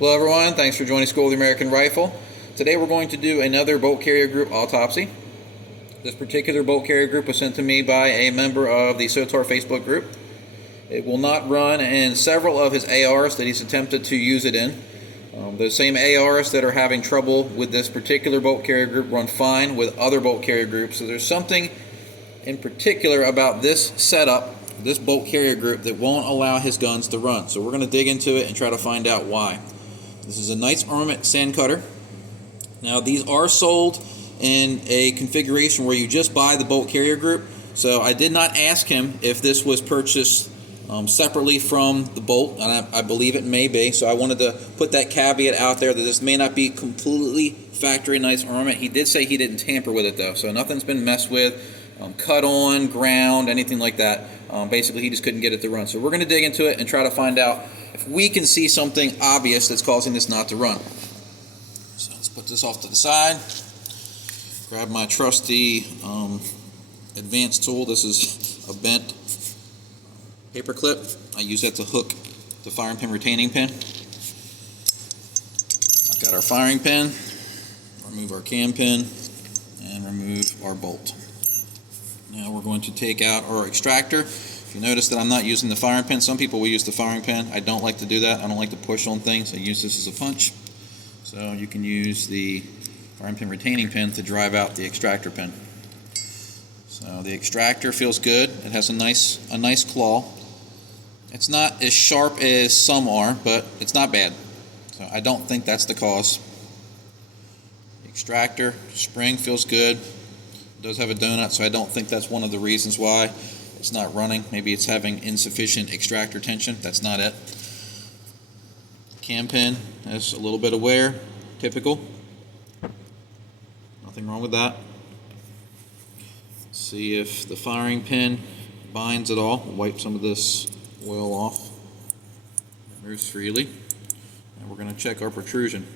Hello everyone, thanks for joining School of the American Rifle. Today we're going to do another bolt carrier group autopsy. This particular bolt carrier group was sent to me by a member of the SOTAR Facebook group. It will not run in several of his ARs that he's attempted to use it in. The same ARs that are having trouble with this particular bolt carrier group run fine with other bolt carrier groups. So there's something in particular about this setup, this bolt carrier group, that won't allow his guns to run. So we're going to dig into it and try to find out why. This is a nice Armament Sandcutter. Now these are sold in a configuration where you just buy the bolt carrier group. So I did not ask him if this was purchased separately from the bolt, and I believe it may be. So I wanted to put that caveat out there that this may not be completely factory nice Armament. He did say he didn't tamper with it though, so nothing's been messed with, cut on, ground, anything like that. Basically he just couldn't get it to run. So we're going to dig into it and try to find out if we can see something obvious that's causing this not to run. So let's put this off to the side. Grab my trusty advanced tool. This is a bent paper clip. I use that to hook the firing pin retaining pin. I've got our firing pin. Remove our cam pin and remove our bolt. Now we're going to take out our extractor. You notice that I'm not using the firing pin. Some people will use the firing pin. I don't like to do that. I don't like to push on things. I use this as a punch. So you can use the firing pin retaining pin to drive out the extractor pin. So the extractor feels good. It has a nice claw. It's not as sharp as some are, but it's not bad. So I don't think that's the cause. The extractor spring feels good. It does have a donut, so I don't think that's one of the reasons why it's not running. Maybe it's having insufficient extractor tension. That's not it. Cam pin has a little bit of wear, typical. Nothing wrong with that. Let's see if the firing pin binds at all. We'll wipe some of this oil off. It moves freely. And we're going to check our protrusion.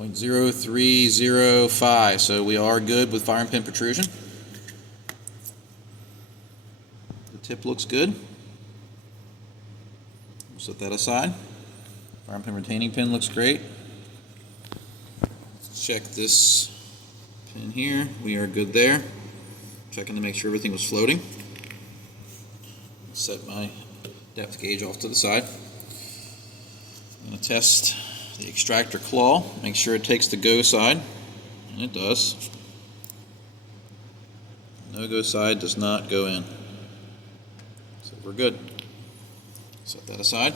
.0305, so we are good with firing pin protrusion. The tip looks good. We'll set that aside. Firing pin retaining pin looks great. Let's check this pin here. We are good there. Checking to make sure everything was floating. Set my depth gauge off to the side. I'm going to test the extractor claw, make sure it takes the go side, and it does. No go side does not go in. So we're good. Set that aside.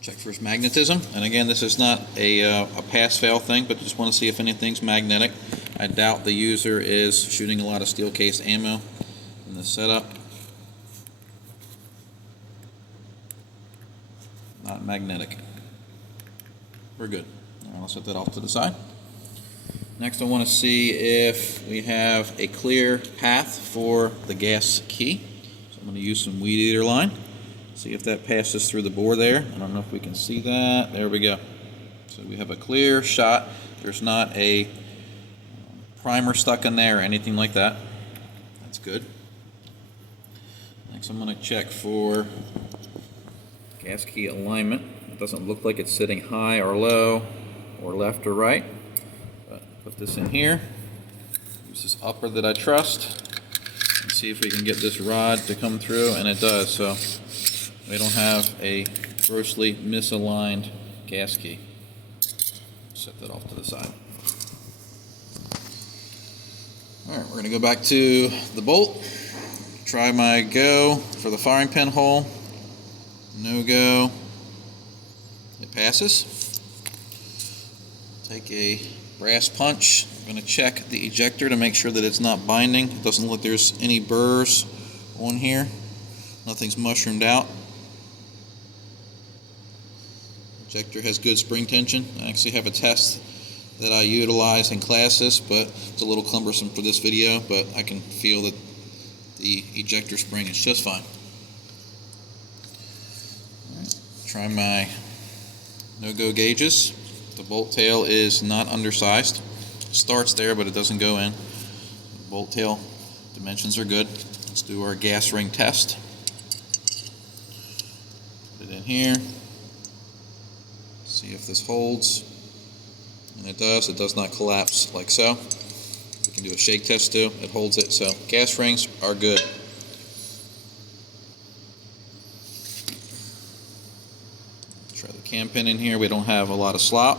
Check for its magnetism. And again, this is not a pass-fail thing, but just want to see if anything's magnetic. I doubt the user is shooting a lot of steel-cased ammo in the setup. Not magnetic. We're good. I'll set that off to the side. Next I want to see if we have a clear path for the gas key. So I'm going to use some weed eater line. See if that passes through the bore there. I don't know if we can see that. There we go. So we have a clear shot. There's not a primer stuck in there or anything like that. That's good. Next I'm going to check for gas key alignment. It doesn't look like it's sitting high or low or left or right. But put this in here. Use this upper that I trust. And see if we can get this rod to come through, and it does. So we don't have a grossly misaligned gas key. Set that off to the side. Alright, we're going to go back to the bolt. Try my go for the firing pin hole. No go. It passes. Take a brass punch. I'm going to check the ejector to make sure that it's not binding. It doesn't look like there's any burrs on here. Nothing's mushroomed out. Ejector has good spring tension. I actually have a test that I utilize in classes, but it's a little cumbersome for this video, but I can feel that the ejector spring is just fine. All right, try my no-go gauges. The bolt tail is not undersized. It starts there, but it doesn't go in. The bolt tail dimensions are good. Let's do our gas ring test. Put it in here. See if this holds. And it does. It does not collapse like so. We can do a shake test too. It holds it. So gas rings are good. Try the cam pin in here. We don't have a lot of slop.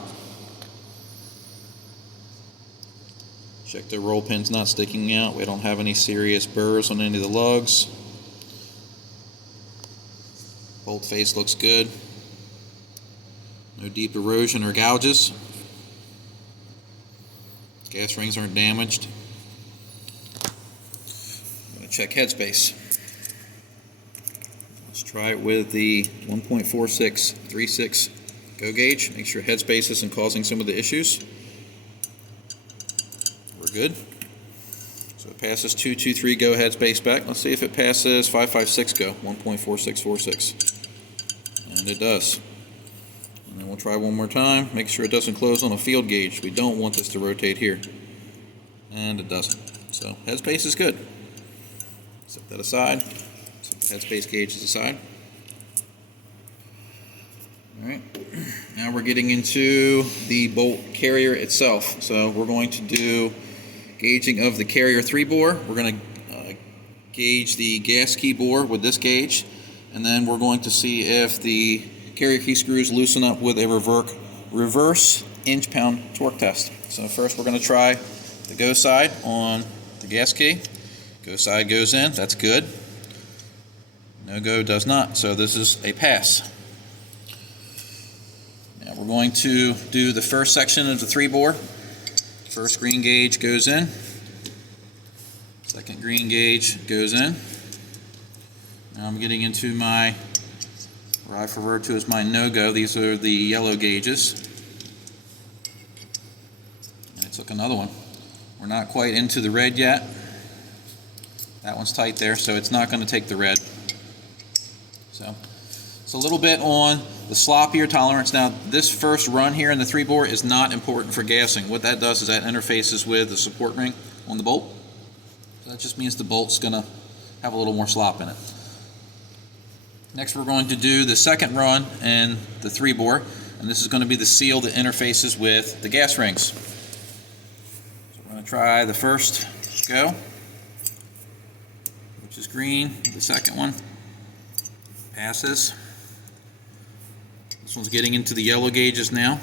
Check the roll pin's not sticking out. We don't have any serious burrs on any of the lugs. Bolt face looks good. No deep erosion or gouges. Gas rings aren't damaged. I'm going to check headspace. Let's try it with the 1.4636 go gauge. Make sure headspace isn't causing some of the issues. We're good. So it passes 223 go headspace back. Let's see if it passes 556 go, 1.4646. And it does. And then we'll try one more time. Make sure it doesn't close on a field gauge. We don't want this to rotate here. And it doesn't. So headspace is good. Set that aside. Set the headspace gauges aside. Alright. Now we're getting into the bolt carrier itself. So we're going to do gauging of the carrier 3-bore. We're going to gauge the gas key bore with this gauge. And then we're going to see if the carrier key screws loosen up with a reverse inch-pound torque test. So first we're going to try the go side on the gas key. Go side goes in, that's good. No go does not, so this is a pass. Now we're going to do the first section of the 3-bore. First green gauge goes in. Second green gauge goes in. Now I'm getting into my, what I refer to as my no-go. These are the yellow gauges. And I took another one. We're not quite into the red yet. That one's tight there, so it's not going to take the red. So it's a little bit on the sloppier tolerance. Now this first run here in the 3-bore is not important for gassing. What that does is that interfaces with the support ring on the bolt. So that just means the bolt's going to have a little more slop in it. Next we're going to do the second run in the 3-bore, and this is going to be the seal that interfaces with the gas rings. So we're going to try the first go, which is green. The second one passes. This one's getting into the yellow gauges now.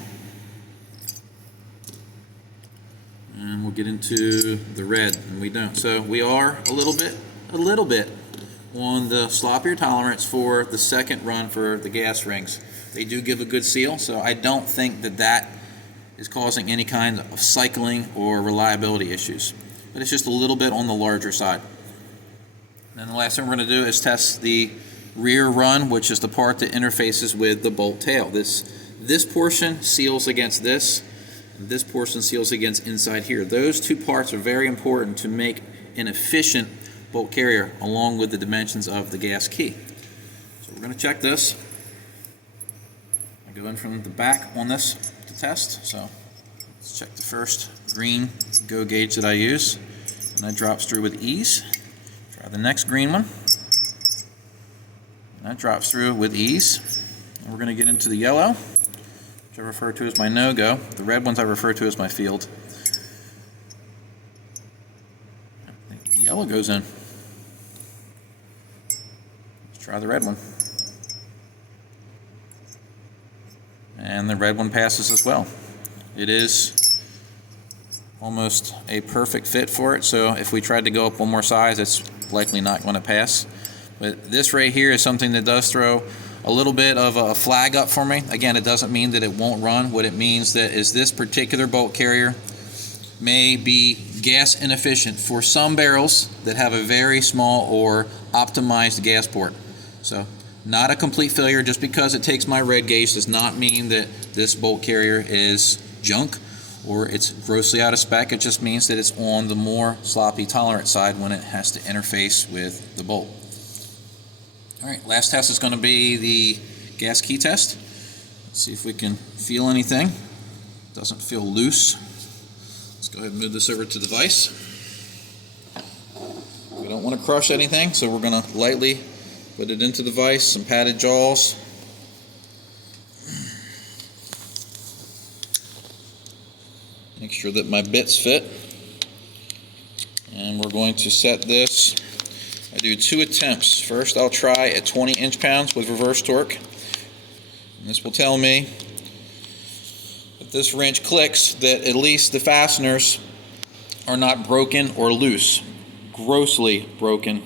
And we'll get into the red, and we don't. So we are a little bit on the sloppier tolerance for the second run for the gas rings. They do give a good seal, so I don't think that that is causing any kind of cycling or reliability issues. But it's just a little bit on the larger side. And then the last thing we're going to do is test the rear run, which is the part that interfaces with the bolt tail. This portion seals against this, and this portion seals against inside here. Those two parts are very important to make an efficient bolt carrier along with the dimensions of the gas key. So we're going to check this. I go in from the back on this to test. So let's check the first green go gauge that I use, and that drops through with ease. Try the next green one. And that drops through with ease. And we're going to get into the yellow, which I refer to as my no-go. The red ones I refer to as my field. The yellow goes in. Let's try the red one. And the red one passes as well. It is almost a perfect fit for it, so if we tried to go up one more size, it's likely not going to pass. But this right here is something that does throw a little bit of a flag up for me. Again, it doesn't mean that it won't run. What it means that is this particular bolt carrier may be gas inefficient for some barrels that have a very small or optimized gas port. So not a complete failure. Just because it takes my red gauge does not mean that this bolt carrier is junk or it's grossly out of spec. It just means that it's on the more sloppy tolerance side when it has to interface with the bolt. Alright, last test is going to be the gas key test. Let's see if we can feel anything. Doesn't feel loose. Let's go ahead and move this over to the vise. Good don't want to crush anything, so we're going to lightly put it into the vise, some padded jaws. Make sure that my bits fit. And we're going to set this. I do 2 attempts. First I'll try at 20 inch-pounds with reverse torque. And this will tell me if this wrench clicks that at least the fasteners are not broken or loose. Grossly broken,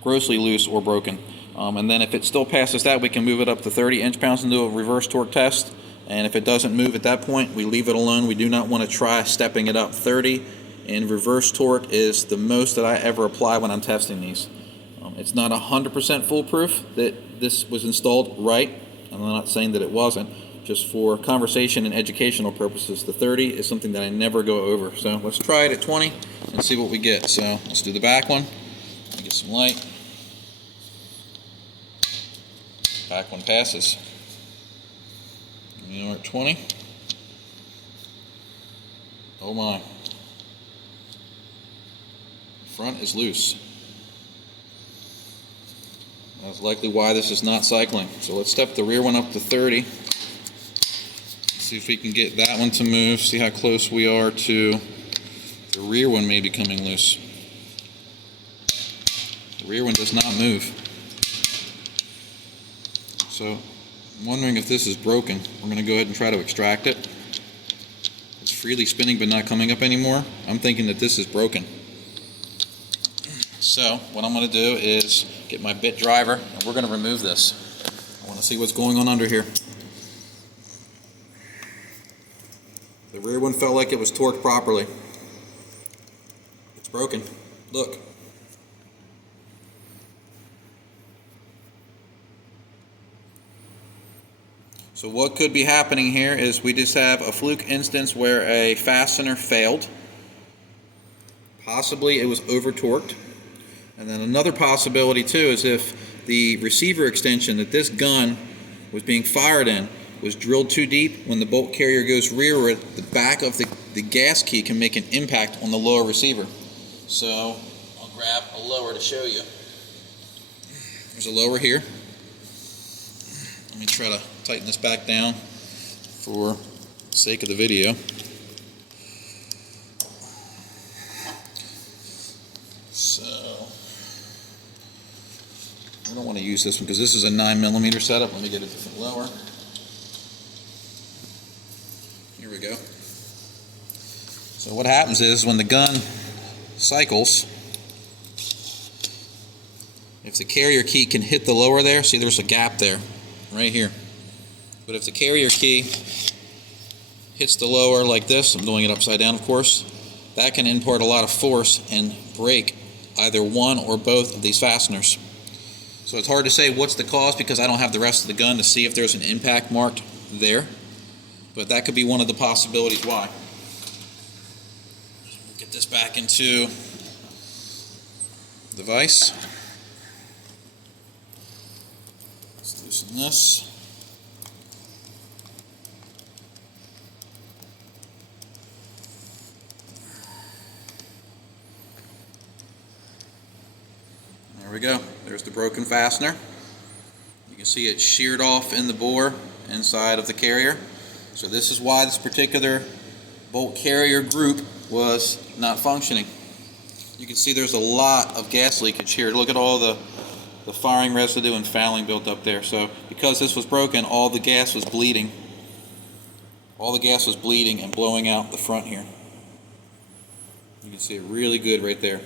grossly loose or broken. And then if it still passes that, we can move it up to 30 inch-pounds and do a reverse torque test. And if it doesn't move at that point, we leave it alone. We do not want to try stepping it up. 30 in reverse torque is the most that I ever apply when I'm testing these. It's not 100% foolproof that this was installed right. I'm not saying that it wasn't. Just for conversation and educational purposes, the 30 is something that I never go over. So let's try it at 20 and see what we get. So let's do the back one. Get some light. Back one passes. We are at 20. Oh my. Front is loose. That's likely why this is not cycling. So let's step the rear one up to 30. See if we can get that one to move. See how close we are to the rear one maybe coming loose. The rear one does not move. So I'm wondering if this is broken. We're going to go ahead and try to extract it. It's freely spinning but not coming up anymore. I'm thinking that this is broken. So what I'm going to do is get my bit driver and we're going to remove this. I want to see what's going on under here. The rear one felt like it was torqued properly. It's broken. Look. So what could be happening here is we just have a fluke instance where a fastener failed. Possibly it was over torqued. And then another possibility too is if the receiver extension that this gun was being fired in was drilled too deep, when the bolt carrier goes rearward, the back of the gas key can make an impact on the lower receiver. So I'll grab a lower to show you. There's a lower here. Let me try to tighten this back down for the sake of the video. So I don't want to use this one because this is a 9mm setup. Let me get a different lower. Here we go. So what happens is when the gun cycles, if the carrier key can hit the lower there, see there's a gap there, right here. But if the carrier key hits the lower like this, I'm doing it upside down of course, that can impart a lot of force and break either one or both of these fasteners. So it's hard to say what's the cause because I don't have the rest of the gun to see if there's an impact marked there. But that could be one of the possibilities why. Get this back into the vise. Let's loosen this. There we go. There's the broken fastener. You can see it sheared off in the bore inside of the carrier. So this is why this particular bolt carrier group was not functioning. You can see there's a lot of gas leakage here. Look at all the firing residue and fouling built up there. So because this was broken, all the gas was bleeding. All the gas was bleeding and blowing out the front here. You can see it really good right there.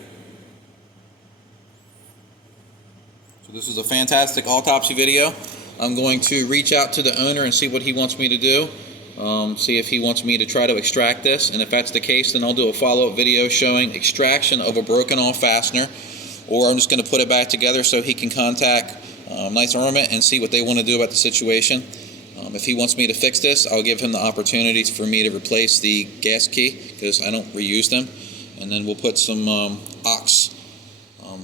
So this is a fantastic autopsy video. I'm going to reach out to the owner and see what he wants me to do. See if he wants me to try to extract this, and if that's the case, then I'll do a follow-up video showing extraction of a broken off fastener, or I'm just going to put it back together so he can contact Nice Armament and see what they want to do about the situation. If he wants me to fix this, I'll give him the opportunity for me to replace the gas key because I don't reuse them, and then we'll put some ox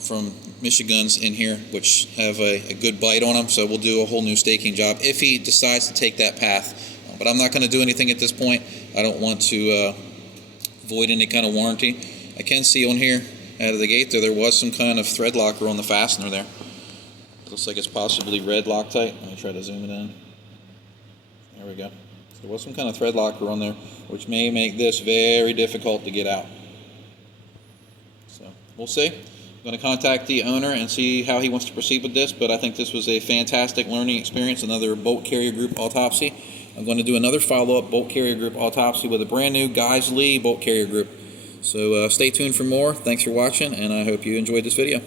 from Michigans in here which have a good bite on them, so we'll do a whole new staking job if he decides to take that path. But I'm not going to do anything at this point. I don't want to void any kind of warranty. I can see on here out of the gate there was some kind of thread locker on the fastener there. Looks like it's possibly red Loctite. Let me try to zoom it in. There we go. So there was some kind of thread locker on there, which may make this very difficult to get out. So we'll see. I'm going to contact the owner and see how he wants to proceed with this, but I think this was a fantastic learning experience, another bolt carrier group autopsy. I'm going to do another follow-up bolt carrier group autopsy with a brand new Guys Lee bolt carrier group. So stay tuned for more. Thanks for watching, and I hope you enjoyed this video.